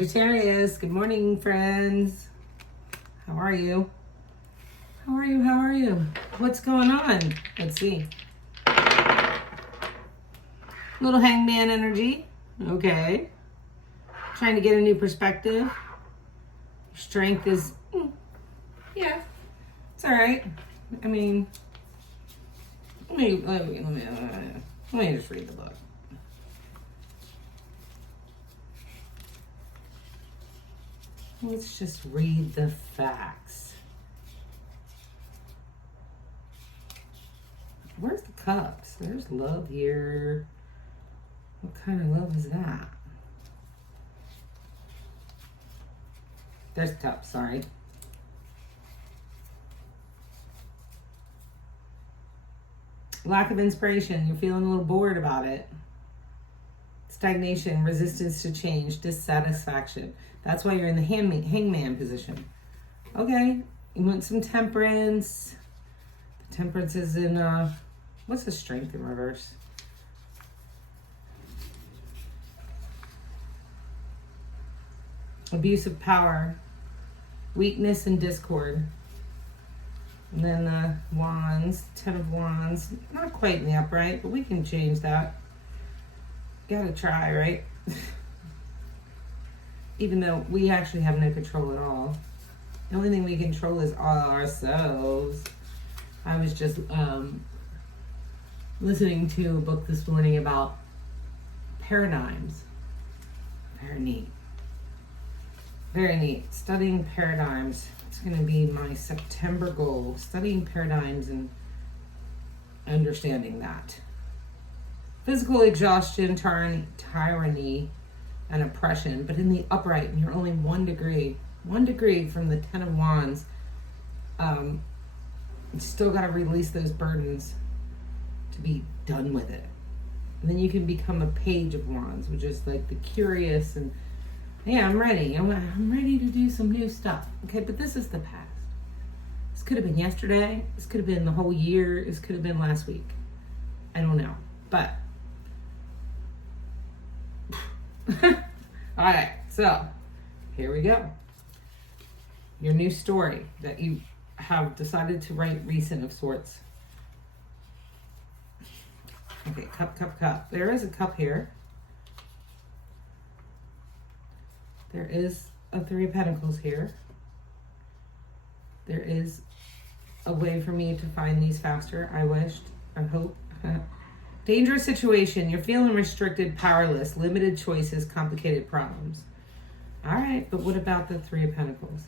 Sagittarius, good morning, friends. How are you? How are you? How are you? What's going on? Let's see. Little hangman energy. Okay. Trying to get a new perspective. Strength is, yeah, it's all right. I mean, let me just read the book. Let's just read the facts. Where's the cups? There's love here. What kind of love is that? There's cups, sorry. Lack of inspiration. You're feeling a little bored about it. Stagnation, resistance to change, dissatisfaction. That's why you're in the hangman position. Okay, you want some temperance. The temperance is in, what's the strength in reverse? Abuse of power, weakness and discord. And then wands, 10 of wands. Not quite in the upright, but we can change that. Gotta try, right? Even though we actually have no control at all. The only thing we control is ourselves. I was just listening to a book this morning about paradigms. Very neat. Very neat. Studying paradigms. It's going to be my September goal. Studying paradigms and understanding that. Physical exhaustion, tyranny, and oppression, but in the upright, and you're only 1 degree. 1 degree from the 10 of wands. You still got to release those burdens to be done with it. And then you can become a page of wands, which is like the curious and, yeah, I'm ready. I'm ready to do some new stuff. Okay, but this is the past. This could have been yesterday. This could have been the whole year. This could have been last week. I don't know. But all right, so here we go. Your new story that you have decided to write recent of sorts. Okay, cup. There is a cup here. There is a 3 of Pentacles here. There is a way for me to find these faster. I wished, I hope. Dangerous situation. You're feeling restricted, powerless, limited choices, complicated problems. All right, but what about the 3 of Pentacles?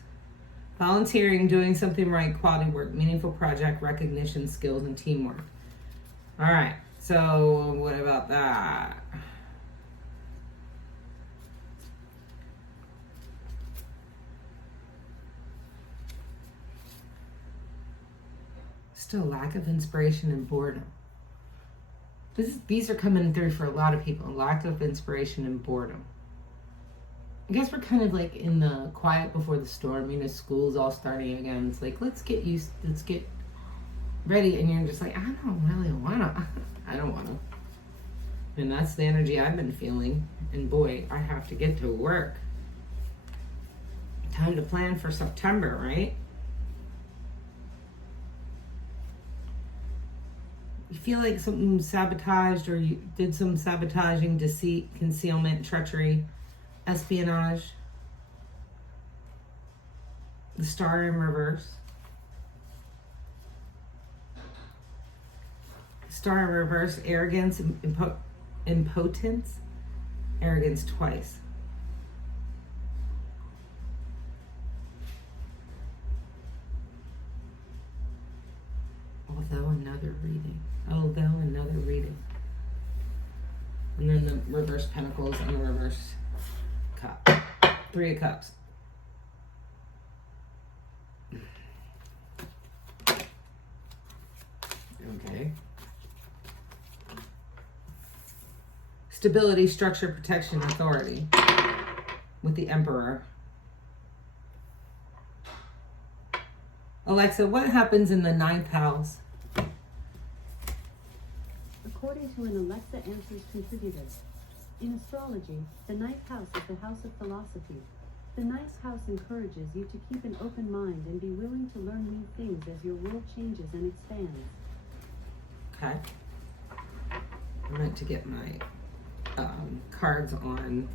Volunteering, doing something right, quality work, meaningful project, recognition, skills, and teamwork. All right, so what about that? Still lack of inspiration and boredom. These are coming through for a lot of people. Lack of inspiration and boredom. I guess we're kind of like in the quiet before the storm. You know, school's all starting again. It's like, let's get ready. And you're just like, I don't really wanna. I don't wanna. And that's the energy I've been feeling. And boy, I have to get to work. Time to plan for September, right? You feel like something sabotaged, or you did some sabotaging, deceit, concealment, treachery, espionage. The Star in reverse. Star in reverse, arrogance, impotence, arrogance twice. Although another reading. And then the reverse Pentacles and the reverse Cup. 3 of Cups. Okay. Stability, structure, protection, authority. With the Emperor. Alexa, what happens in the 9th house? According to an Alexa Answers contributor, In astrology, the ninth house is the house of philosophy. The ninth house encourages you to keep an open mind and be willing to learn new things as your world changes and expands. Okay. I meant to get my cards on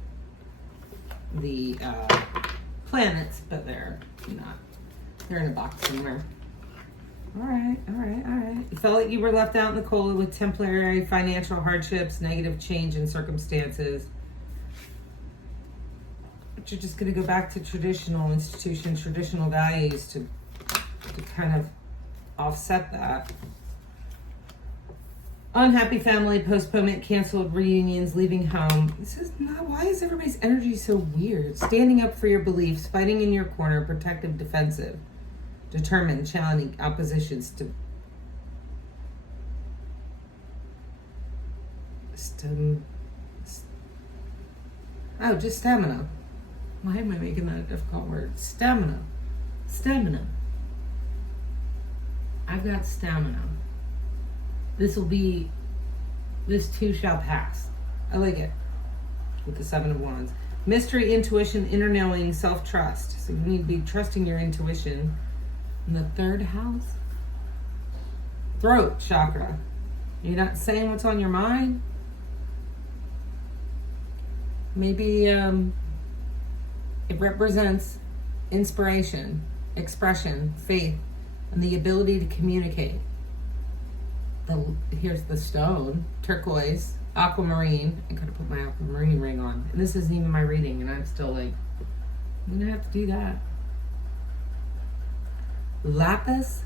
the planets, but they're not. They're in a box somewhere. All right. You felt like you were left out in the cold with temporary financial hardships, negative change in circumstances. But you're just going to go back to traditional institutions, traditional values to kind of offset that. Unhappy family, postponement, canceled reunions, leaving home. This is not, why is everybody's energy so weird? Standing up for your beliefs, fighting in your corner, protective, defensive, determined, challenging oppositions to just stamina. Why am I making that a difficult word? Stamina. I've got stamina. This too shall pass. I like it. With the 7 of Wands. Mystery, intuition, inner knowing, self-trust. So you need to be trusting your intuition. In the 3rd house. Throat chakra. You're not saying what's on your mind. Maybe it represents inspiration, expression, faith, and the ability to communicate. Here's the stone, turquoise, aquamarine. I could have put my aquamarine ring on. And this isn't even my reading, and I'm still like, I'm gonna have to do that. Lapis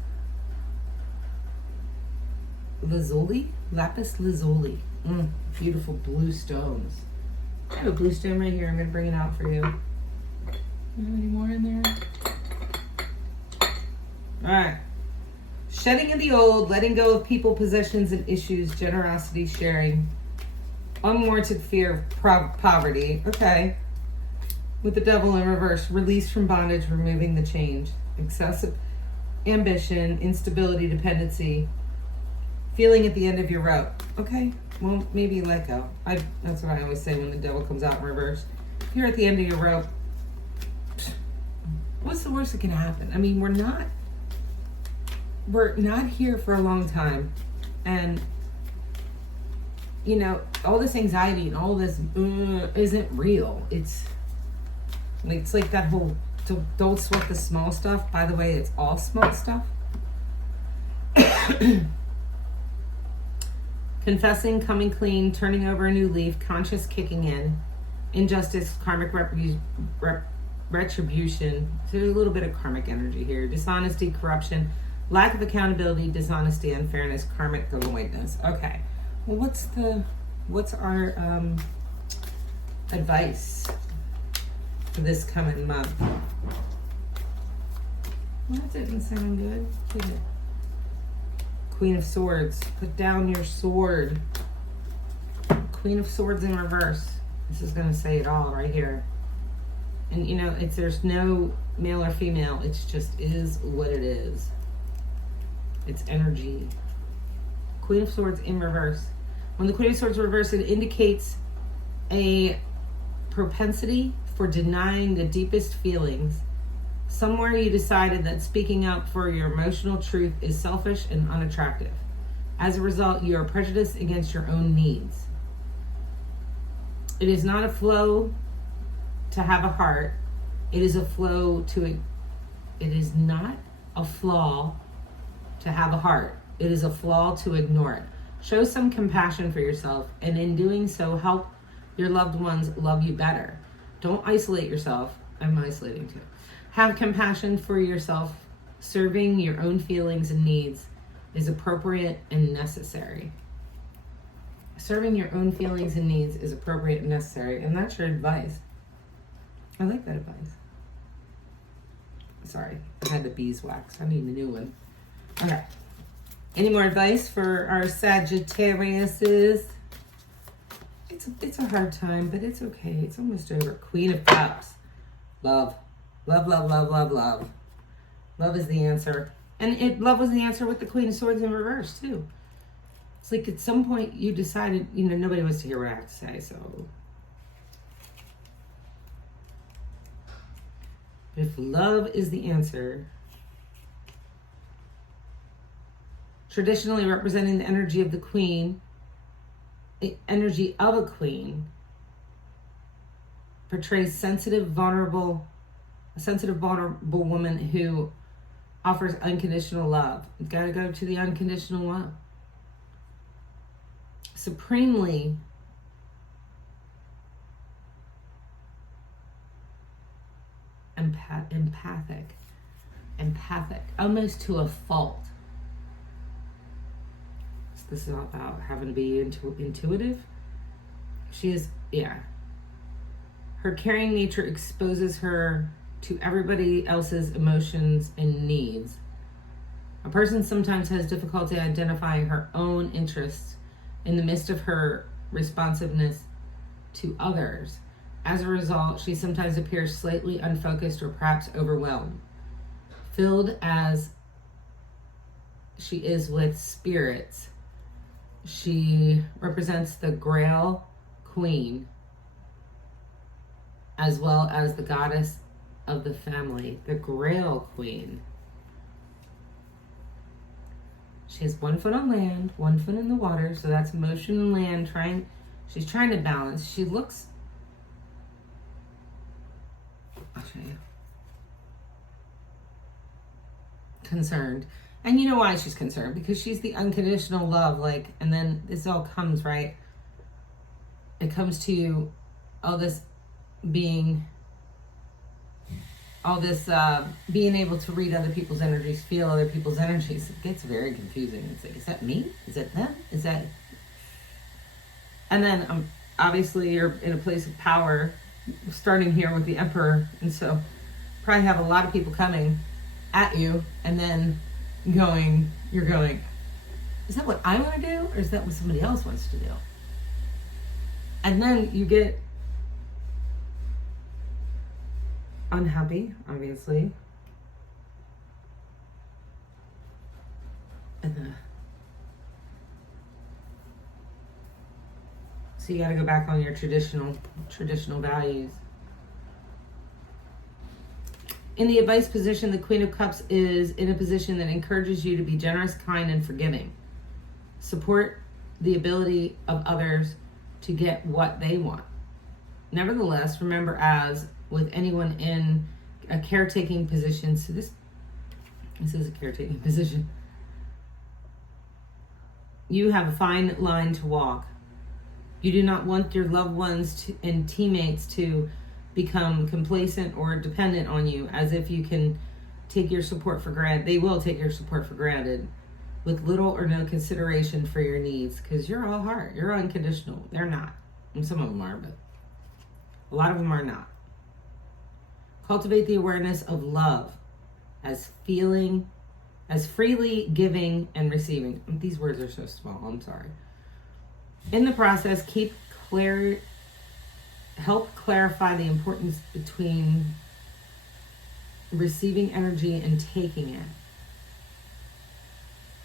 lazuli. Beautiful blue stones. I have a blue stone right here. I'm gonna bring it out for you. Do you have any more in there? All right. Shedding of the old, letting go of people, possessions, and issues, generosity, sharing, unwarranted fear of poverty. Okay. With the devil in reverse, release from bondage, removing the change, excessive ambition, instability, dependency, feeling at the end of your rope. Okay. Well, maybe let go. That's what I always say when the devil comes out in reverse. If you're at the end of your rope, what's the worst that can happen? I mean, we're not here for a long time, and all this anxiety and all this isn't real. It's like that whole don't sweat the small stuff. By the way, it's all small stuff. Confessing, coming clean, turning over a new leaf, conscious kicking in, injustice, karmic retribution. So a little bit of karmic energy here. Dishonesty, corruption, lack of accountability, dishonesty, unfairness, karmic avoidance. Okay. Well, what's our advice for this coming month? Well, that didn't sound good, did it? Queen of Swords. Put down your sword. Queen of Swords in reverse. This is going to say it all right here. And there's no male or female. It's just is what it is. It's energy. Queen of Swords in reverse. When the Queen of Swords reverse, it indicates a propensity for denying the deepest feelings. Somewhere you decided that speaking up for your emotional truth is selfish and unattractive. As a result, you are prejudiced against your own needs. It is not a flow to have a heart. It is a flow to it. It is not a flaw to have a heart. It is a flaw to ignore it. Show some compassion for yourself, and in doing so, help your loved ones love you better. Don't isolate yourself. I'm isolating too. Have compassion for yourself. Serving your own feelings and needs is appropriate and necessary. Serving your own feelings and needs is appropriate and necessary. And that's your advice. I like that advice. Sorry, I had the beeswax. I need a new one. Okay. Any more advice for our Sagittariuses? It's a hard time, but it's okay. It's almost over. Queen of Cups. Love. Love, love, love, love, love. Love is the answer. And love was the answer with the Queen of Swords in reverse, too. It's like at some point you decided, nobody wants to hear what I have to say, so But if love is the answer, traditionally representing the energy of the queen, the energy of a queen portrays a sensitive, vulnerable woman who offers unconditional love. You've got to go to the unconditional love. Supremely empathic, almost to a fault. So this is all about having to be intuitive. She is, her caring nature exposes her to everybody else's emotions and needs. A person sometimes has difficulty identifying her own interests in the midst of her responsiveness to others. As a result, she sometimes appears slightly unfocused or perhaps overwhelmed. Filled as she is with spirits, she represents the Grail Queen as well as the goddess of the family, the Grail Queen. She has one foot on land, one foot in the water, so that's motion and land. She's trying to balance. She looks, I'll show you, concerned. And you know why she's concerned? Because she's the unconditional love, and then this all comes, right? It comes to all this being able to read other people's energies, feel other people's energies. It gets very confusing. It's like, is that me? Is that them? Is that... And then obviously you're in a place of power, starting here with the Emperor, and so probably have a lot of people coming at you and then you're going, is that what I want to do, or is that what somebody else wants to do? And then you get unhappy, obviously. So you got to go back on your traditional values. In the advice position, the Queen of Cups is in a position that encourages you to be generous, kind, and forgiving. Support the ability of others to get what they want. Nevertheless, remember, as with anyone in a caretaking position, so this is a caretaking position, you have a fine line to walk. You do not want your loved ones and teammates to become complacent or dependent on you, as if you can take your support for granted. They will take your support for granted with little or no consideration for your needs, because you're all heart. You're unconditional. They're not. And some of them are, but a lot of them are not. Cultivate the awareness of love as freely giving and receiving. These words are so small. I'm sorry. In the process, help clarify the importance between receiving energy and taking it.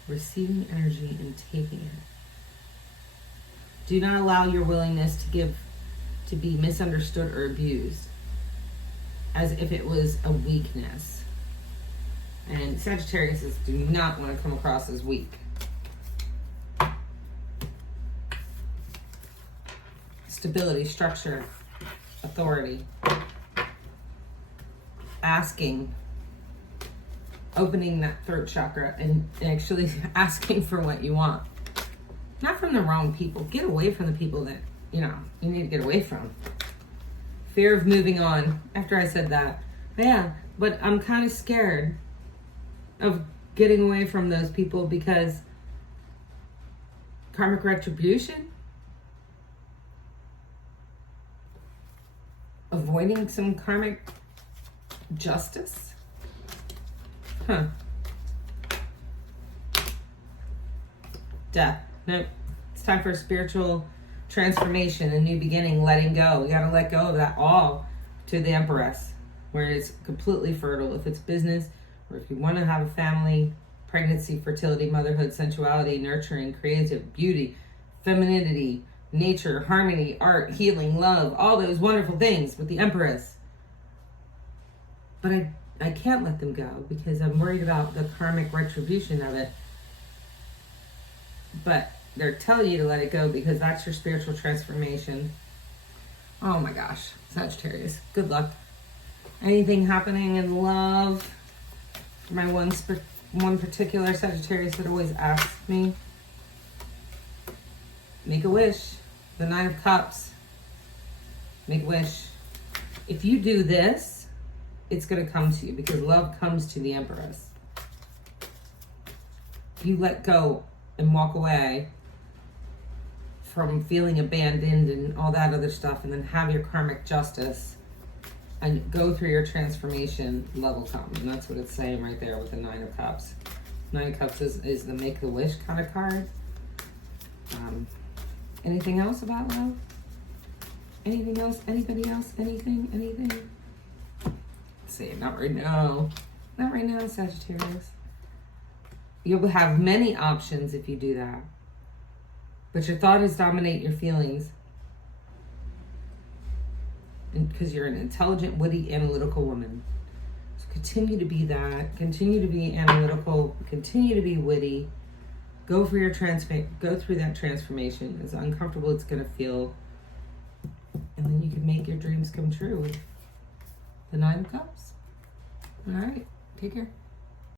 Receiving energy and taking it. Do not allow your willingness to give to be misunderstood or abused as if it was a weakness. And Sagittarius do not want to come across as weak. Stability, structure, authority. Asking, opening that throat chakra and actually asking for what you want. Not from the wrong people. Get away from the people that, you need to get away from. Fear of moving on. After I said that. Yeah, but I'm kind of scared of getting away from those people because karmic retribution, avoiding some karmic justice. Death. Nope. It's time for a spiritual transformation, a new beginning, letting go. We got to let go of that all to the Empress, where it's completely fertile. If it's business, or if you want to have a family, pregnancy, fertility, motherhood, sensuality, nurturing, creative, beauty, femininity, nature, harmony, art, healing, love, all those wonderful things with the Empress. but I can't let them go because I'm worried about the karmic retribution of it. But they're telling you to let it go because that's your spiritual transformation. Oh my gosh, Sagittarius, good luck. Anything happening in love? My one particular Sagittarius that always asks me. Make a wish. The 9 of Cups. Make a wish. If you do this, it's going to come to you because love comes to the Empress. If you let go and walk away from feeling abandoned and all that other stuff and then have your karmic justice and go through your transformation, love will come. And that's what it's saying right there with the 9 of Cups. 9 of Cups is the make the wish kind of card. Anything else about love? Anything else? Anybody else? Anything? Let's see, not right now. Not right now, Sagittarius. You'll have many options if you do that. But your thoughts dominate your feelings. And because you're an intelligent, witty, analytical woman. So continue to be that. Continue to be analytical. Continue to be witty. Go through that transformation. As uncomfortable it's going to feel. And then you can make your dreams come true with the 9 of Cups. All right. Take care.